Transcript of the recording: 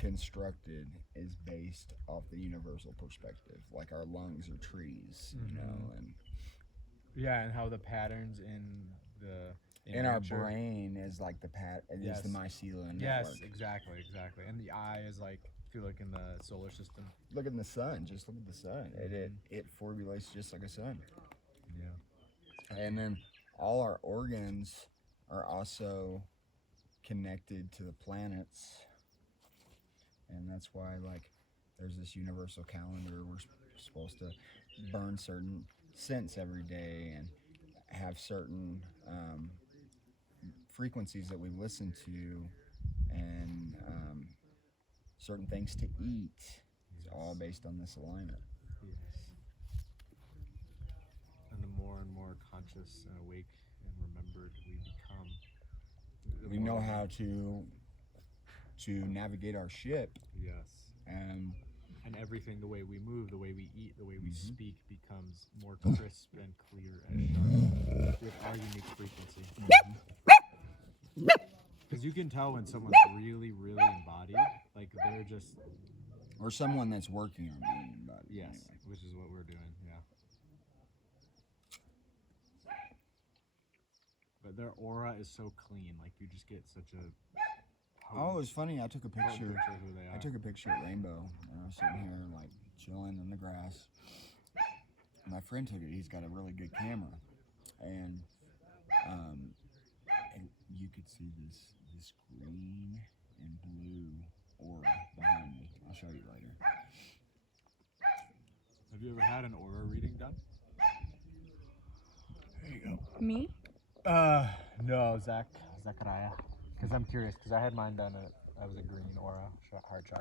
constructed is based off the universal perspective. Like our lungs are trees, you know, and and how the patterns in our nature. brain is like the is the mycelium network. Yes, exactly. And the eye is like, if you look in the solar system. Look at the sun. Just look at the sun. It formulates just like a sun. Yeah. And then all our organs are also connected to the planets, and that's why like there's this universal calendar. We're supposed to burn certain scents every day and have certain frequencies that we listen to, and certain things to eat. It's all based on this alignment. Yes. And the more and more conscious and awake and remembered we become, we know how to navigate our ship. Yes. And everything, the way we move, the way we eat, the way we speak becomes more crisp and clear and sharp with our unique frequency. Because you can tell when someone's really, really embodied, like they're just... Or someone that's working on being embodied. Yes, anyway. which is what we're doing, yeah. But their aura is so clean, like you just get such a... Oh, it was funny. I took a picture. Who they are. I took a picture at Rainbow, and I was sitting here like chilling in the grass. My friend took it. He's got a really good camera, and you could see this green and blue aura behind me. I'll show you later. Have you ever had an aura reading done? There you go. Me? No, Zachariah. Because I'm curious, because I had mine done. I was a green aura, heart chakra